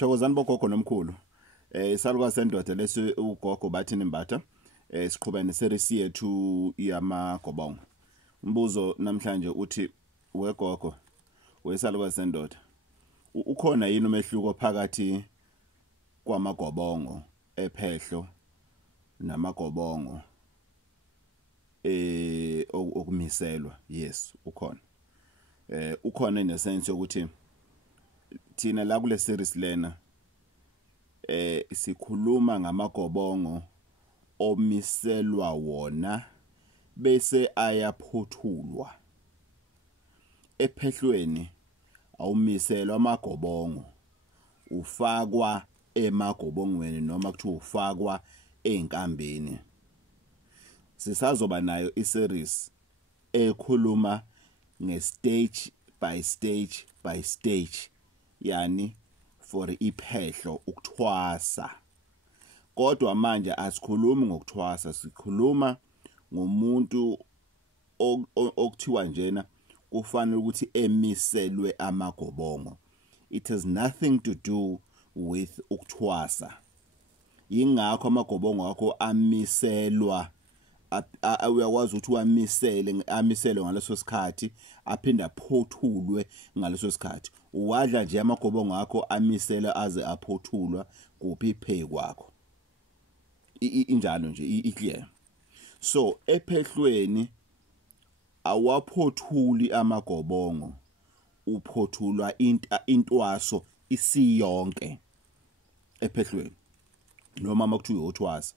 Thokozani bogogo nomkhulu. Isalukazi sendoda lesi uGogo Bathini Mbatha. Siqhubeka neseries yethu yamagobongo. Umbuzo namhlanje uthi wegogo wesalukazi sendoda. Ukhona yini umehluko phakathi kwamagobongo ephehlo namagobongo okumiselwa? Yes, ukhona. Ukhona in a sense yokuthi thina la kule series lena sikhuluma ngamagobongo omiselwa wona bese ayaphothulwa. Ephehlweni awumiselwa amagobongo, ufakwa emagobongweni noma kuthiwa ufakwa einkambeni. Sisazoba nayo iseries ekhuluma ngestage by stage by stage, yani for iphehlo ukuthwasa. Kodwa manje asikhulumi ngokuthwasa, sikhuluma ngomuntu okuthiwa njena kufanele ukuthi emiselwe amagobongo. It has nothing to do with ukuthwasa. Yingakho amagobongo akho amiselwa, uyakwazi ukuthi amiselwe ngaleso sikhathi aphinda aphothulwe ngaleso sikhathi. Uwadla nje amagobongo akho amisela aze aphothulwa kuphi iphe kwakho. Injalo nje iclear. So ephehlweni awaphothuli amagobongo, uphothulwa intwaso isiyonke ephehlweni. Noma makuthiwa uyothwasa,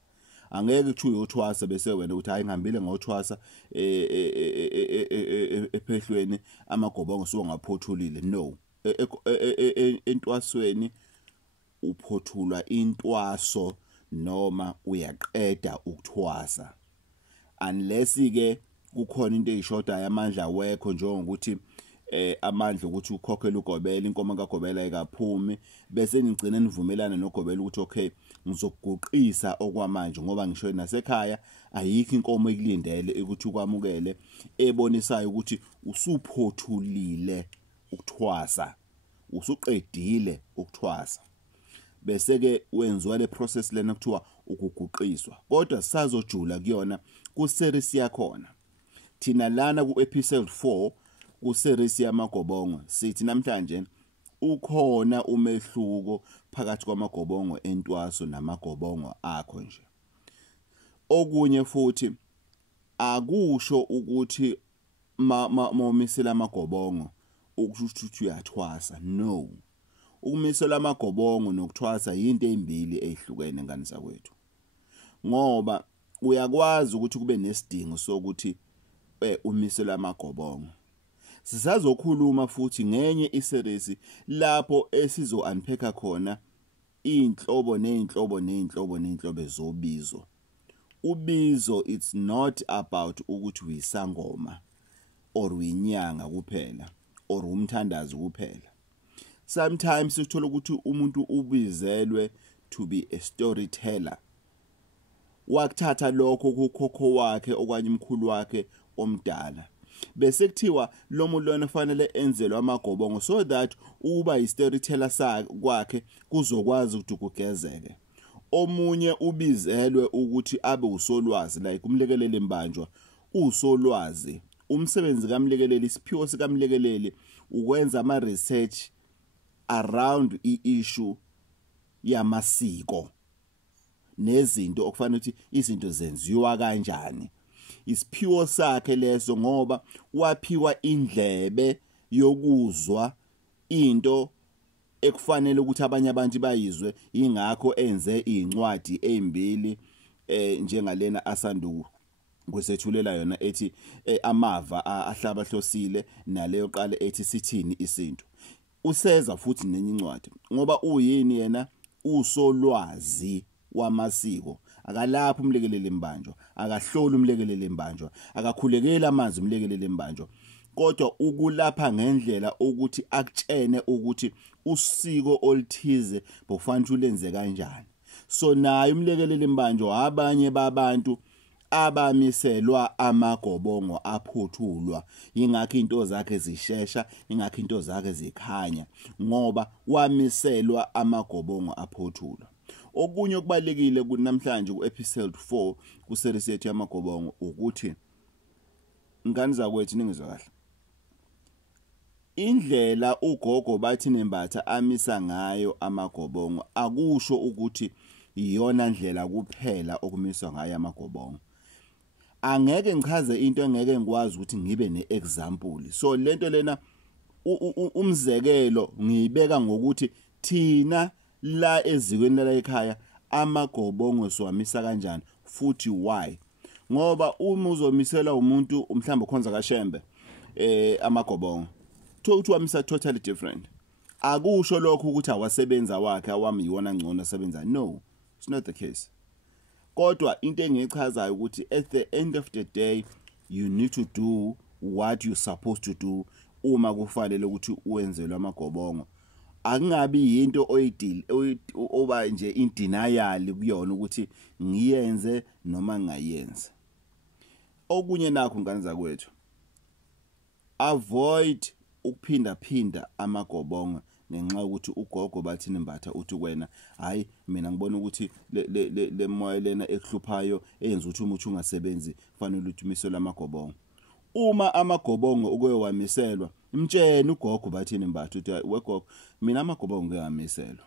angeke kuthiwe uyothwasa bese wena uthi hayi ngihambile ngothwasa ephehlweni amagobongo so ngaphothulile. No, entwasweni uphothulwa intwaso noma uyaqeda ukuthwasa, unless ke kukhona into eyishoda yamandla wekho njengokuthi amandla ukuthi ukhokhele ugobela, inkomo kaGobela ayikaphumi, bese nigcina nivumelana noGobela ukuthi okay ngizokuguqisa okwamanje ngoba ngisho nasekhaya ayikho inkomo ekulindele ukuthi ukwamukele ebonisayo ukuthi usuphothulile ukuthwasa, usuqedile ukuthwasa. Bese ke wenziwa le process lena kuthiwa ukuguqiswa. Kodwa sazojula kuyona ku series yakhona. Thina lana ku episode 4 ku series yamagobongo sithi namhlanje ukhona umehluko phakathi kwamagobongo entwaso namagobongo akho nje. Okunye futhi akusho ukuthi momisela amagobongo ukuthi uyathwasa. No, ukumisela amagobongo nokuthwasa into ezimbili ezihlukene ngani zakwethu. Ngoba uyakwazi ukuthi kube nesidingo sokuthi umisela amagobongo. Sisazokhuluma futhi ngenye iseries lapho esizo unpacka khona inhlobo neinhlobo zobizo. Ubizo it's not about ukuthi uyisangoma or uyinyanga kuphela or umthandazi kuphela. Sometimes uthola ukuthi umuntu ubizelwe to be a storyteller. Wakuthatha lokho kukhokho wakhe okanye umkhulu wakhe omdala, bese kuthiwa lo muntu lona fanele enzelwe amagobongo so that uba i-storyteller kwakhe kuzokwazi ukuthi kugezeke. Omunye ubizelwe ukuthi abe usolwazi, like umlekeleli mbanjwa usolwazi. Umsebenzi kamlekeleli, isiphiwo sikamlekeleli ukwenza ama research around i-issue yamasiko nezinto okufanele ukuthi izinto zenziwa kanjani. Isiphiwo sakhe leso ngoba waphiwa indlebe yokuzwa into ekufanele ukuthi abanye abantu bayizwe. Ingakho enze incwadi ezimbili njengalena asandu kwesethulela yona ethi amava ahlaba hlosile, naleyo qala ethi sithini isintu. Useza futhi nenye incwadi ngoba uyini yena usolwazi wamasiko. Akalapha umlekeleli mbanjwa, akahlola umlekeleli mbanjwa, akakhulekela amanzi umlekeleli mbanjwa, kodwa ukulapha ngendlela ukuthi akutshene ukuthi usiko olithize bokufanele ulenze kanjani. So naye umlekeleli mbanjwa abanye babantu abamiselwa amagobongo aphuthulwa, ingakho into zakhe zishesha, ingakho into zakhe zikhanya, ngoba wamiselwa amagobongo aphuthulwa. Okunye okubalekile namhlanje ku-episode 4 ku-series yethu yamagobongo ukuthi ngani zakwethu ningizwa kahle. Indlela uGogo Bathini Mbatha amisa ngayo amagobongo akusho ukuthi iyona ndlela kuphela okumiswa ngayo amagobongo. Angeke ngichaze into engeke ngikwazi ukuthi ngibe neexample. So lento lena umzekelo ngiyibeka ngokuthi thina la ezikweni la ekhaya amagobongo siwamisa kanjani futhi why. Ngoba uma uzomisela umuntu mhlawumbe khonza kaShembe amagobongo to wamisa totally different. Akusho lokho ukuthi awasebenza wakhe awami yiwona ngcono asebenza. No, it's not the case. Kodwa into engichazayo ukuthi at the end of the day you need to do what you're supposed to do uma kufanele ukuthi uwenzelwe amagobongo. Akungabi yinto oba nje in denial kuyona ukuthi ngiyenze noma ngingayenzi. Okunye nakho ngane zakwethu, avoid ukuphinda amagobongo ngenxa ukuthi uGogo Bathini Mbatha uthi kwena hayi mina ngibona ukuthi le moya lena ehluphayo eyenza ukuthi umuntu ungasebenzi fanele ukuthi umiselwe amagobongo. Uma amagobongo ukuyowamiselwa imtshene uGogo Bathini Mbatha uthi weGogo mina amagobongo ngiyamiselwa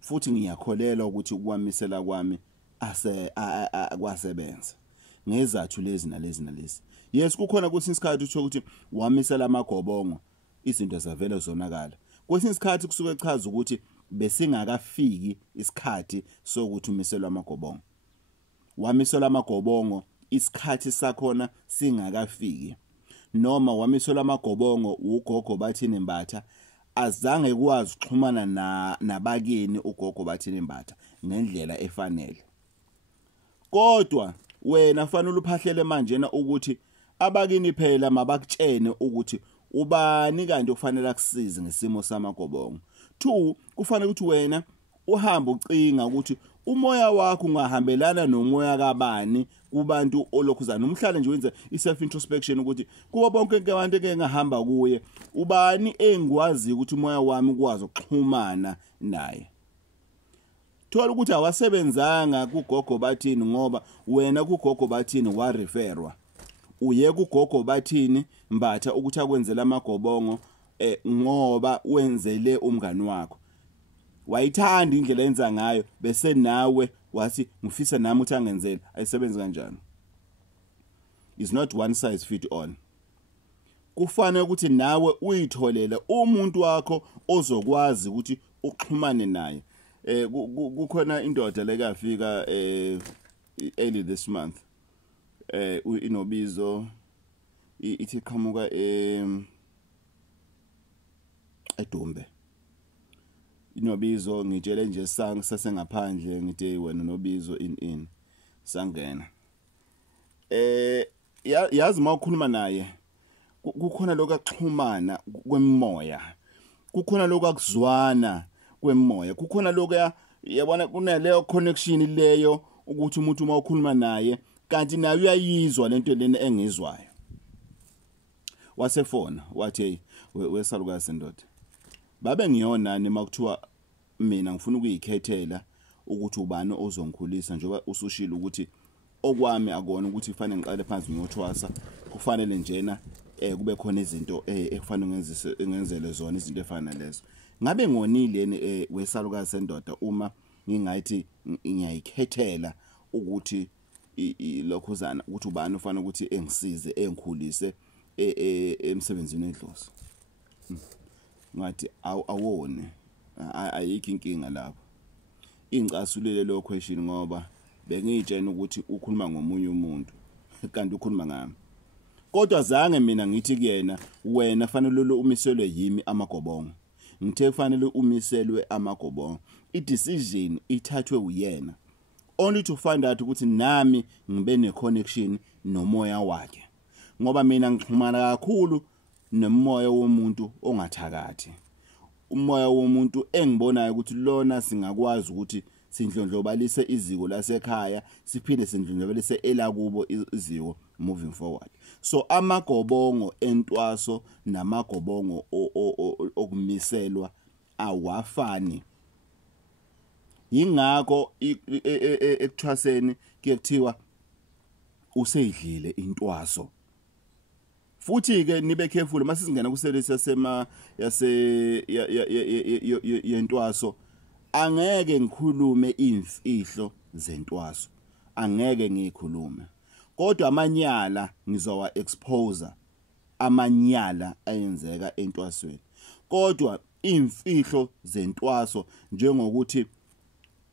futhi ngiyakholelwa ukuthi ukuwamisela kwami akwasebenza ngezathu lezi nalezi. Yes, kukhona kwesinye isikhathi utho ukuthi wamisela amagobongo izinto zavela zonakala. Kwesinye isikhathi kusuke echaza ukuthi besingakafiki isikhathi sokuthi umiselwe amagobongo. Wamisela amagobongo isikhathi sakhona singakafiki. Noma wamisela amagobongo uGogo Bathini Mbatha azange kwazi ukuxhumana nabakini uGogo Bathini Mbatha ngendlela efanele. Kodwa wena fanele uphahlele manje na ukuthi abakini phela mabakutshene ukuthi ubani kanti ufanele akusize ngesimo samagobongo. 2 kufanele ukuthi wena uhambe ucinga ukuthi umoya wakho ungahambelana nomoya kabani kubantu olokhuzana. Umhlale nje wenza iself introspection ukuthi kuba bonke abantu engihamba kuye ubani engikwazi ukuthi umoya wami ukwazi ukuxhumana naye. Thola ukuthi awasebenzanga kuGogo Bathini ngoba wena kuGogo Bathini wareferwa. Uye kuGogo Bathini Mbatha ukuthi akwenzele amagobongo ngoba wenzele umngani wakho. Wayithanda indlela enza ngayo bese nawe wathi ngifisa nami ukuthi angenzele ayisebenzi kanjani. Is not one size fit all. Kufanele ukuthi nawe uyitholele umuntu wakho ozokwazi ukuthi uxhumane naye. Kukhona indoda lekafika early this month inobizo ithi qhamuka eDumbe. Inobizo ngitshele nje sasengaphandle ngithi wena nobizo in sangena. Yazi mawukhuluma naye kukhona lokho akuxhumana kwemoya. Kukhona lokho akuzwana kwemoya. Kukhona lokho yabona kunaleyo connection leyo ukuthi umuntu uma ukhuluma naye kanti naye uyayizwa lento lena engizwayo. Wasefona wathi wesalukazi ndoda. Babe ngiyonani makuthiwa mina ngifuna ukuyikhethela ukuthi ubani ozongikhulisa njengoba usushilo ukuthi okwami akona ukuthi kufanele ngiqale phansi ngiyothwasa kufanele njena kube khona izinto ekufanele ngenzele zona izinto efana lezo. Ngabe ngonile wesalukazi sendoda uma ngingayithi ngiyayikhethela ukuthi lokhuzana ukuthi ubani ufanele ukuthi engisize engikhulise emsebenzini endlozi. Ngathi awone ayikho inkinga lapho. Incasulile lo question ngoba bengitshena ukuthi ukhuluma ngomunye umuntu kanti ukhuluma ngami. Kodwa zange mina ngithi kuyena wena fanele umiselwe yimi amagobongo. Ngithe kufanele umiselwe amagobongo. I-decision ithathwe uyena. Only to find out ukuthi nami ngibe ne connection nomoya wakhe. Ngoba mina ngixhumana kakhulu nomoya womuntu ongathakathi. Umoya womuntu engibonayo ukuthi lona singakwazi ukuthi sindlondlobalise iziko lasekhaya siphinde sindlondlobalise elakubo iziko moving forward. So amagobongo entwaso namagobongo okumiselwa awafani. Yingakho ekuthwaseni kuyethiwa useyidlile intwaso. Futhi ke nibe careful masizingena ku series yentwaso, angeke ngikhulume imfihlo zentwaso, angeke ngikhulume, kodwa amanyala ngizowa expose amanyala ayenzeka entwasweni. Kodwa imfihlo zentwaso njengokuthi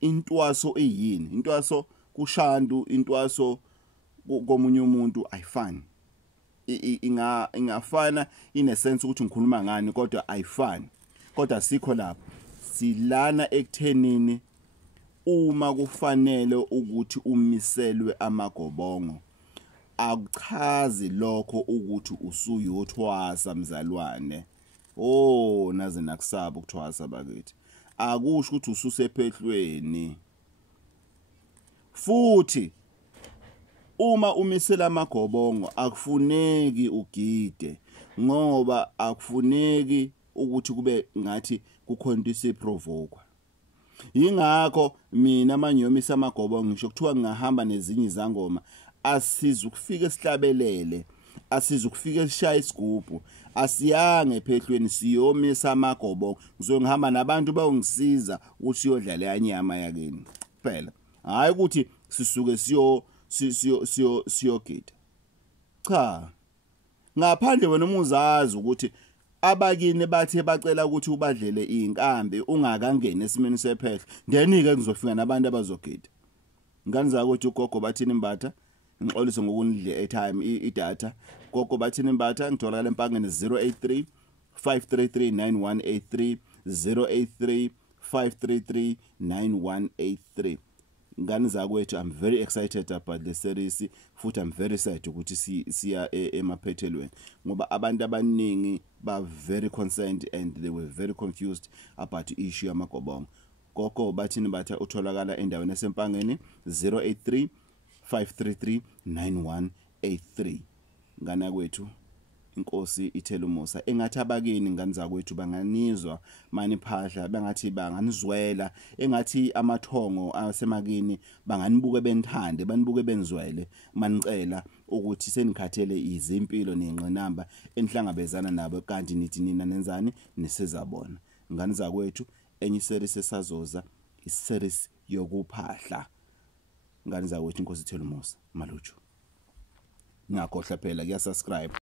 intwaso eyini, intwaso kushantu, intwaso komunye umuntu ayifani. Ingafana ine sense ukuthi ngikhuluma ngani kodwa ayifani. Kodwa sikho lapho silana ekuthenini uma kufanele ukuthi umiselwe amagobongo, akuchazi lokho ukuthi usuyothwasa mzalwane. Oh naze nakusaba ukuthwasa bakithi, akusho ukuthi ususephehlweni. Futhi uma umisela amagobongo akufuneki ugide, ngoba akufuneki ukuthi kube ngathi kukhona into isiprovoke. Yingakho mina manyomisa amagobongo ngisho kuthiwa ngahamba nezinye izangoma, asizukufika esihlabelele, asizukufika esishaya isigubhu, asiyange ephehlweni, siyomisa amagobongo. Ngizongihamba nabantu bayongisiza ukuthi uyodlala yanyama yakini phela, hayi ukuthi sisuke siyogida. Cha, ngaphandle wena umuzazi ukuthi abakini bathe bacela ukuthi ubadlele inkambi ungakangena esimeni sephehlo, ndenike ngizofika nabantu abazogida. Ngani zakuthi uGogo Bathini Mbatha, ngixolise ngokunidle airtime idatha. Gogo Bathini Mbatha ngitholakala empangeni 083 533 9183 083 533 9183. Ngani zakwethu, I'm very excited about the series, futhi I'm very sad ukuthi siya emaphethelweni, ngoba abantu abaningi ba very concerned and they were very confused about the issue yamagobongo. Gogo Bathini Mbatha utholakala endaweni esempangeni 083 533 9183. Ngana kwethu, inkosi ithela umusa. Engathi abakini ngani zakwethu banganizwa mani phahla, bengathi banganizwela, engathi amathongo asemakini banganibuke benithande, banibuke benizwele, manicela ukuthi senikhathele izimpilo nenqinamba enihlangabezana nabo, kanti nithi nina nenzani nisezabona. Ngani zakwethu, enye series esazoza iseries yokuphahla. Ngani zakwethu, inkosi ithela umusa, malujo. Ngakhohlwa phela kuya subscribe.